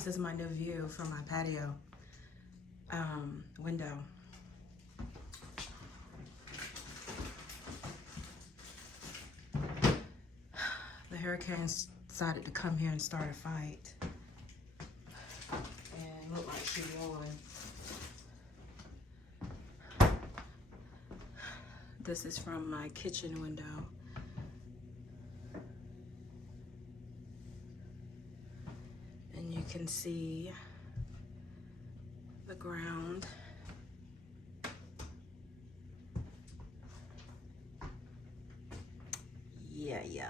This is my new view from my patio window. The hurricanes decided to come here and start a fight. And looked like she won. This is from my kitchen window. And you can see the ground. Yeah, yo.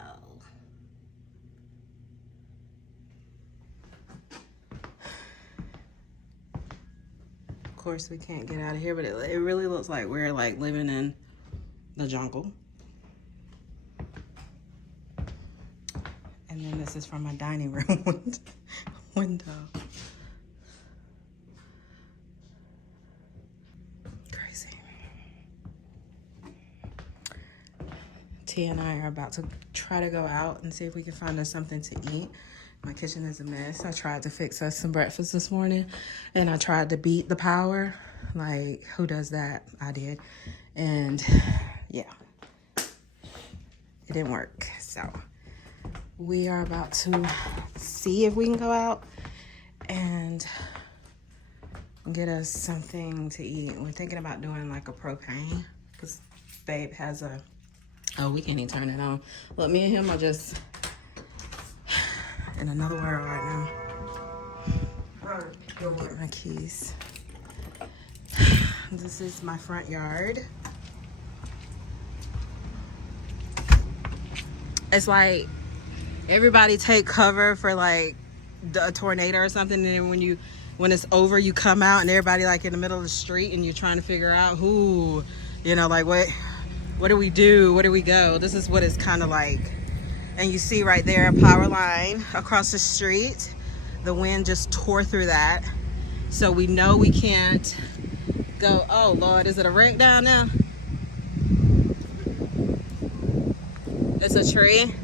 Of course, we can't get out of here, but it really looks like we're like living in the jungle. And then this is from my dining room window. Crazy. T and I are about to try to go out and see if we can find us something to eat. My kitchen is a mess. I tried to fix us some breakfast this morning and I tried to beat the power. Like, who does that? I did. And yeah, it didn't work. So we are about to see if we can go out and get us something to eat. We're thinking about doing like a propane because babe has a, oh, we can't even turn it on. Look, me and him are just in another world right now. Go get my keys. This is my front yard. It's like everybody take cover for like a tornado or something, and then when it's over, you come out and everybody like in the middle of the street and you're trying to figure out who, you know, like what do we do? Where do we go? This is what it's kind of like. And you see right there a power line across the street. The wind just tore through that. So we know we can't go. Oh Lord, is it a wreck down there? It's a tree.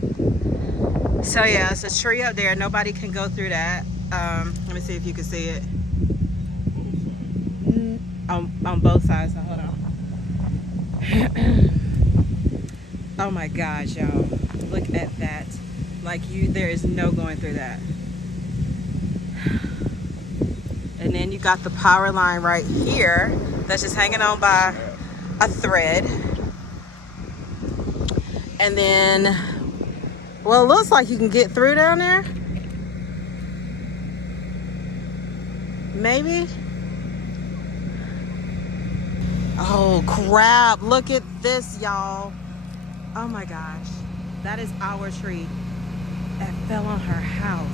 So yeah, it's a tree up there. Nobody can go through that. Let me see if you can see it. On both sides, so hold on. Oh my gosh, y'all. Look at that. Like there is no going through that. And then you got the power line right here that's just hanging on by a thread. And then, well, it looks like you can get through down there. Maybe. Oh crap, look at this, y'all. Oh my gosh, that is our tree that fell on her house.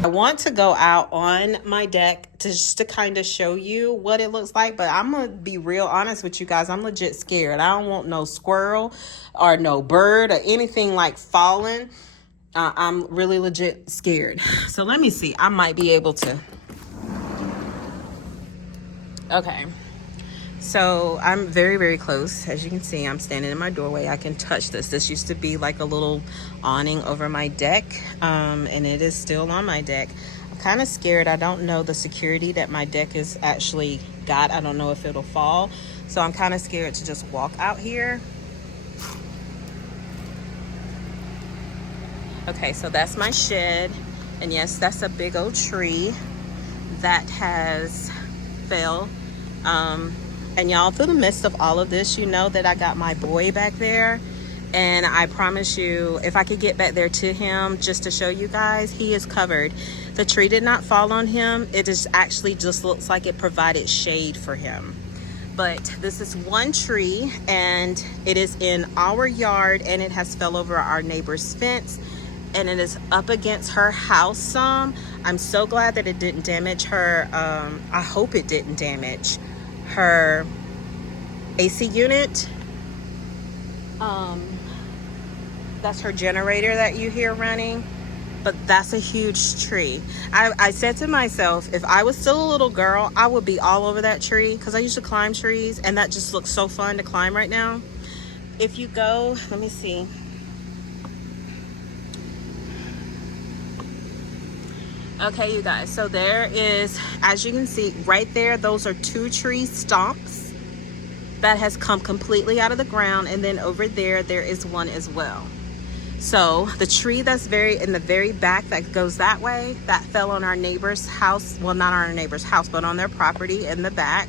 I want to go out on my deck just to kind of show you what it looks like, but I'm gonna be real honest with you guys. I'm legit scared. I don't want no squirrel or no bird or anything like falling. I'm really legit scared. So let me see. I might be able to. Okay. So I'm very, very close. As you can see, I'm standing in my doorway. I can touch this. This used to be like a little awning over my deck, and it is still on my deck. I'm kind of scared. I don't know the security that my deck is actually got. I don't know if it'll fall. So I'm kind of scared to just walk out here. Okay, so that's my shed. And yes, that's a big old tree that has fell. And y'all, through the midst of all of this, you know that I got my boy back there. And I promise you, if I could get back there to him just to show you guys, he is covered. The tree did not fall on him. It is actually just looks like it provided shade for him. But this is one tree and it is in our yard and it has fell over our neighbor's fence. And it is up against her house some. I'm so glad that it didn't damage her. I hope it didn't damage her AC unit. That's her generator that you hear running. but that's a huge tree. I said to myself, if I was still a little girl, I would be all over that tree because I used to climb trees and that just looks so fun to climb right now. If you go, let me see. Okay, you guys, so there is, as you can see right there, those are 2 tree stumps that has come completely out of the ground, and then over there is one as well. So the tree that's in the very back that goes that way, that fell on our neighbor's house. Well, not on our neighbor's house, but on their property in the back.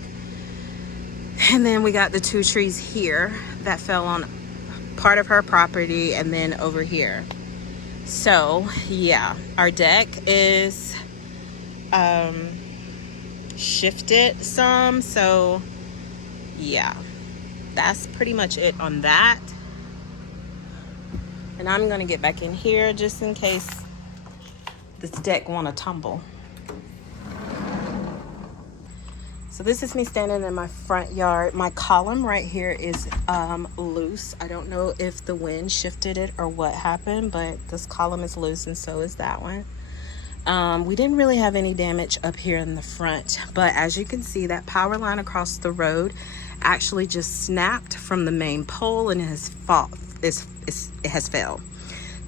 And then we got the 2 trees here that fell on part of her property, and then over here. So yeah, our deck is shifted some. So yeah, that's pretty much it on that. And I'm gonna get back in here just in case this deck wanna tumble. So this is me standing in my front yard. My column right here is loose. I don't know if the wind shifted it or what happened, but this column is loose and so is that one. We didn't really have any damage up here in the front, but as you can see, that power line across the road actually just snapped from the main pole and it has fell.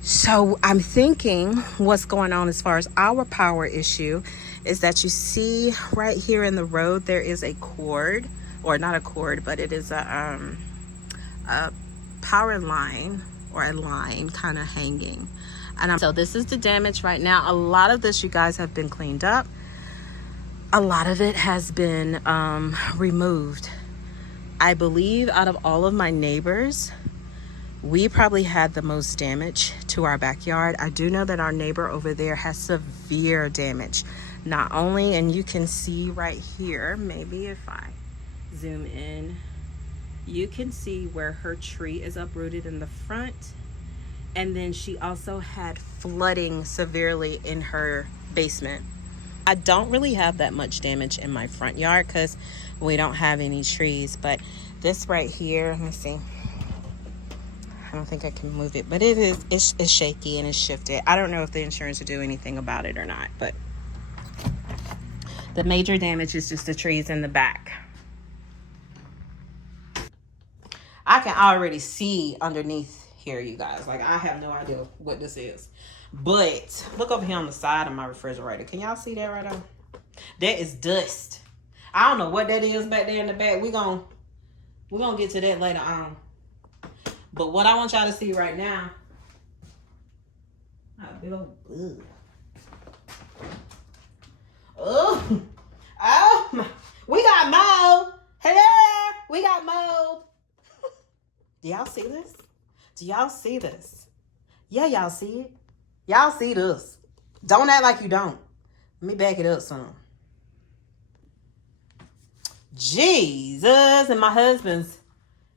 So I'm thinking what's going on as far as our power issue is that you see right here in the road there is a cord, or not a cord, but it is a power line or a line kind of hanging. And so this is the damage right now. A lot of this, you guys, have been cleaned up. A lot of it has been removed. I believe out of all of my neighbors, we probably had the most damage to our backyard. I do know that our neighbor over there has severe damage. Not only, and you can see right here, maybe if I zoom in, you can see where her tree is uprooted in the front. And then she also had flooding severely in her basement. I don't really have that much damage in my front yard because we don't have any trees, but this right here, let me see. I don't think I can move it, but it's shaky and it's shifted. I don't know if the insurance will do anything about it or not, but the major damage is just the trees in the back. I can already see underneath here, you guys. Like, I have no idea what this is. But look over here on the side of my refrigerator. Can y'all see that right there? That is dust. I don't know what that is back there in the back. We're gonna get to that later on. But what I want y'all to see right now, oh, we got mold. Hello, we got mold. Do y'all see this? Do y'all see this? Yeah, y'all see it. Y'all see this. Don't act like you don't. Let me back it up some. Jesus, and my husband's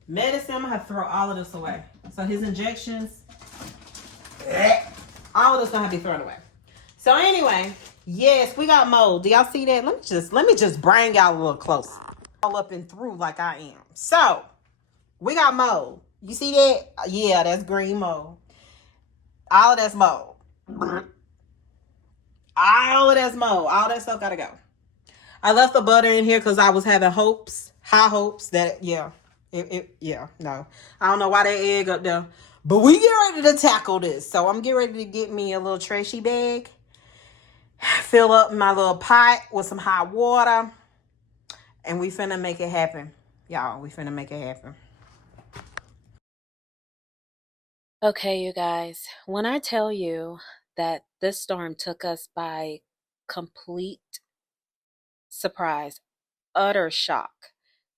medicine, I'm gonna have to throw all of this away. So his injections, all of this gonna have to be thrown away. So anyway, yes, we got mold. Do y'all see that? Let me just bring y'all a little closer. All up and through like I am. So we got mold. You see that? Yeah, that's green mold. All of that's mold. All of that's mold. All that stuff gotta go. I left the butter in here because I was having high hopes that, yeah, no. I don't know why that egg up there. But we get ready to tackle this. So I'm getting ready to get me a little trashy bag. Fill up my little pot with some hot water. And we finna make it happen. Y'all, we finna make it happen. Okay, you guys. When I tell you that this storm took us by complete surprise, utter shock.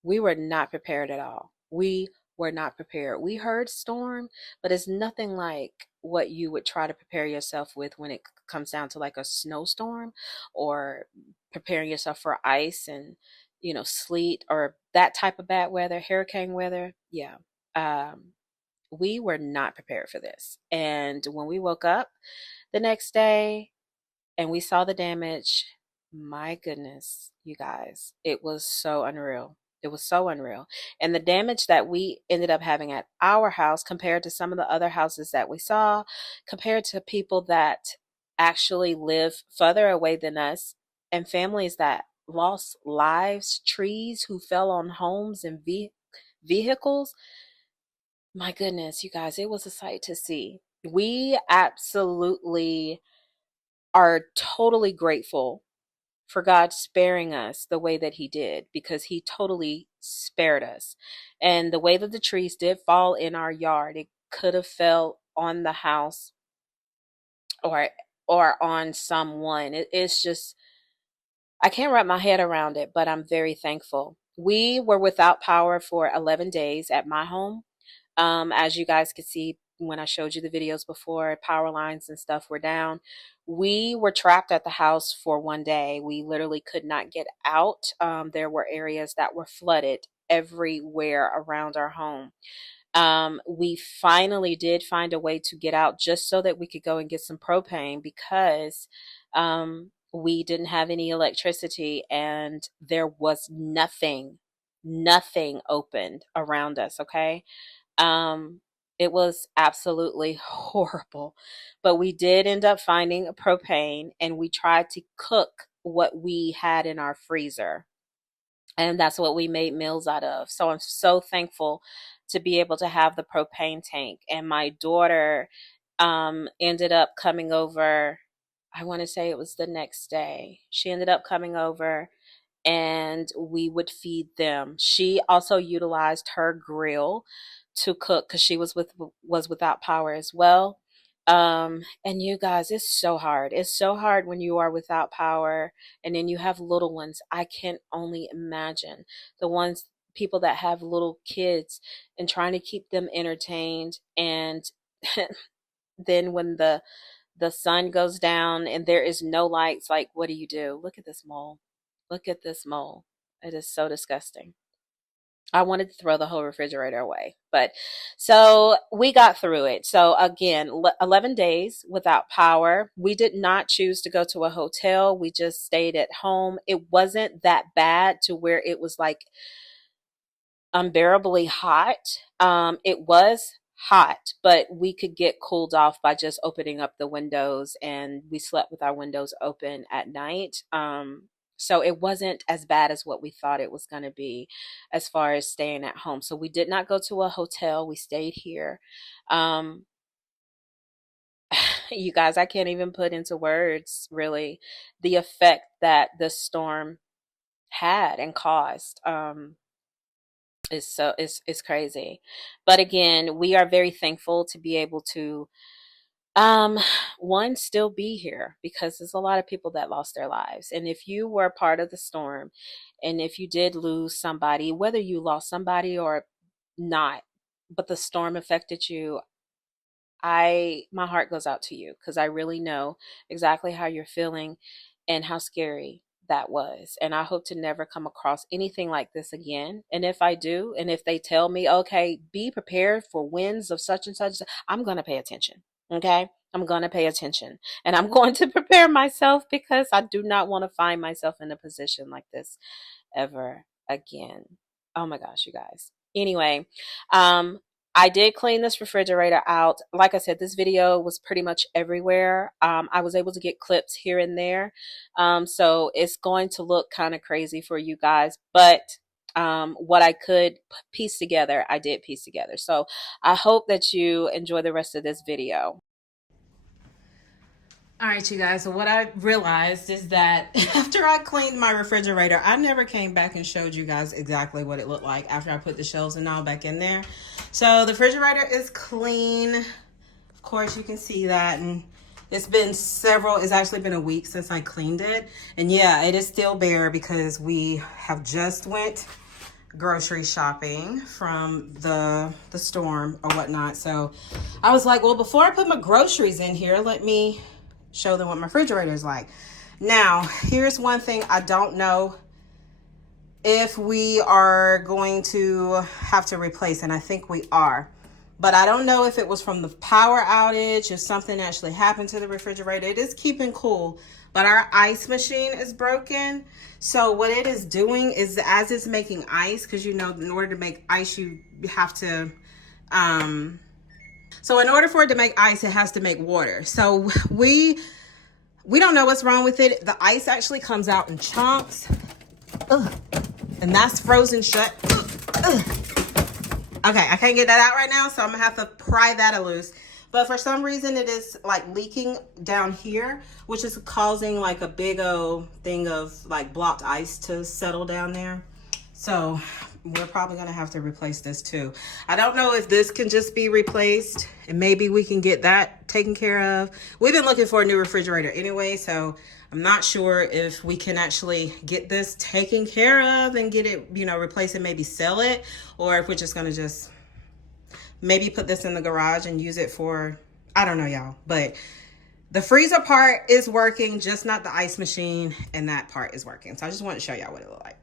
We were not prepared at all. We were not prepared. We heard storm, but it's nothing like what you would try to prepare yourself with when it comes down to like a snowstorm or preparing yourself for ice and, sleet or that type of bad weather, hurricane weather. Yeah. We were not prepared for this. And when we woke up the next day and we saw the damage, my goodness, you guys, it was so unreal. It was so unreal. And the damage that we ended up having at our house compared to some of the other houses that we saw, compared to people that actually live further away than us, and families that lost lives, trees who fell on homes and vehicles. My goodness, you guys, it was a sight to see. We absolutely are totally grateful for God sparing us the way that He did, because He totally spared us. And the way that the trees did fall in our yard, it could have fell on the house or on someone. It's just, I can't wrap my head around it, but I'm very thankful. We were without power for 11 days at my home. As you guys could see when I showed you the videos before, power lines and stuff were down. We were trapped at the house for one day. We literally could not get out. There were areas that were flooded everywhere around our home. We finally did find a way to get out just so that we could go and get some propane, because we didn't have any electricity and there was nothing opened around us. Okay. um, it was absolutely horrible, but we did end up finding a propane, and we tried to cook what we had in our freezer. And that's what we made meals out of. So I'm so thankful to be able to have the propane tank. And my daughter ended up coming over. I want to say it was the next day. She ended up coming over and we would feed them. She also utilized her grill to cook because she was without power as well. And you guys, it's so hard. It's so hard when you are without power and then you have little ones. I can only imagine the ones people that have little kids and trying to keep them entertained. And then when the sun goes down and there is no lights, like, what do you do? Look at this mole. Look at this mole. It is so disgusting. I wanted to throw the whole refrigerator away. But so we got through it. So again, 11 days without power. We did not choose to go to a hotel. We just stayed at home. It wasn't that bad to where it was like unbearably hot. It was hot, but we could get cooled off by just opening up the windows, and we slept with our windows open at night. So it wasn't as bad as what we thought it was going to be as far as staying at home. So we did not go to a hotel. We stayed here. Um, you guys, I can't even put into words really the effect that the storm had and caused. It's crazy. But again, we are very thankful to be able to um one, still be here, because there's a lot of people that lost their lives. And if you were part of the storm, and if you did lose somebody, whether you lost somebody or not, but the storm affected you, my heart goes out to you, because I really know exactly how you're feeling and how scary that was. And I hope to never come across anything like this again. And if I do, and if they tell me, okay, be prepared for winds of such and such, I'm going to pay attention. Okay. I'm going to pay attention, and I'm going to prepare myself, because I do not want to find myself in a position like this ever again. Oh my gosh, you guys. Anyway, um, I did clean this refrigerator out. Like I said, this video was pretty much everywhere. I was able to get clips here and there. So it's going to look kind of crazy for you guys, but what I could piece together, I did piece together. So I hope that you enjoy the rest of this video. All right, you guys. So what I realized is that after I cleaned my refrigerator, I never came back and showed you guys exactly what it looked like after I put the shelves and all back in there. So the refrigerator is clean. Of course, you can see that. And it's actually been a week since I cleaned it. And yeah, it is still bare because we have just went grocery shopping from the storm or whatnot. So I was like, well, before I put my groceries in here, let me show them what my refrigerator is like. Now, here's one thing I don't know if we are going to have to replace, and I think we are. But I don't know if it was from the power outage, if something actually happened to the refrigerator. It is keeping cool, but our ice machine is broken. So what it is doing is, as it's making ice, because you know, in order to make ice, you have to, so in order for it to make ice, it has to make water. So we We don't know what's wrong with it. The ice actually comes out in chunks. Ugh. And that's frozen shut. Ugh. Okay, I can't get that out right now, so I'm gonna have to pry that loose. But for some reason it is like leaking down here, which is causing like a big old thing of like blocked ice to settle down there. So we're probably gonna have to replace this too. I don't know if this can just be replaced and maybe we can get that taken care of. We've been looking for a new refrigerator anyway, so I'm not sure if we can actually get this taken care of and get it, you know, replace it, maybe sell it, or if we're just gonna just maybe put this in the garage and use it for, I don't know, y'all. But the freezer part is working, just not the ice machine, and that part is working. So I just want to show y'all what it looked like.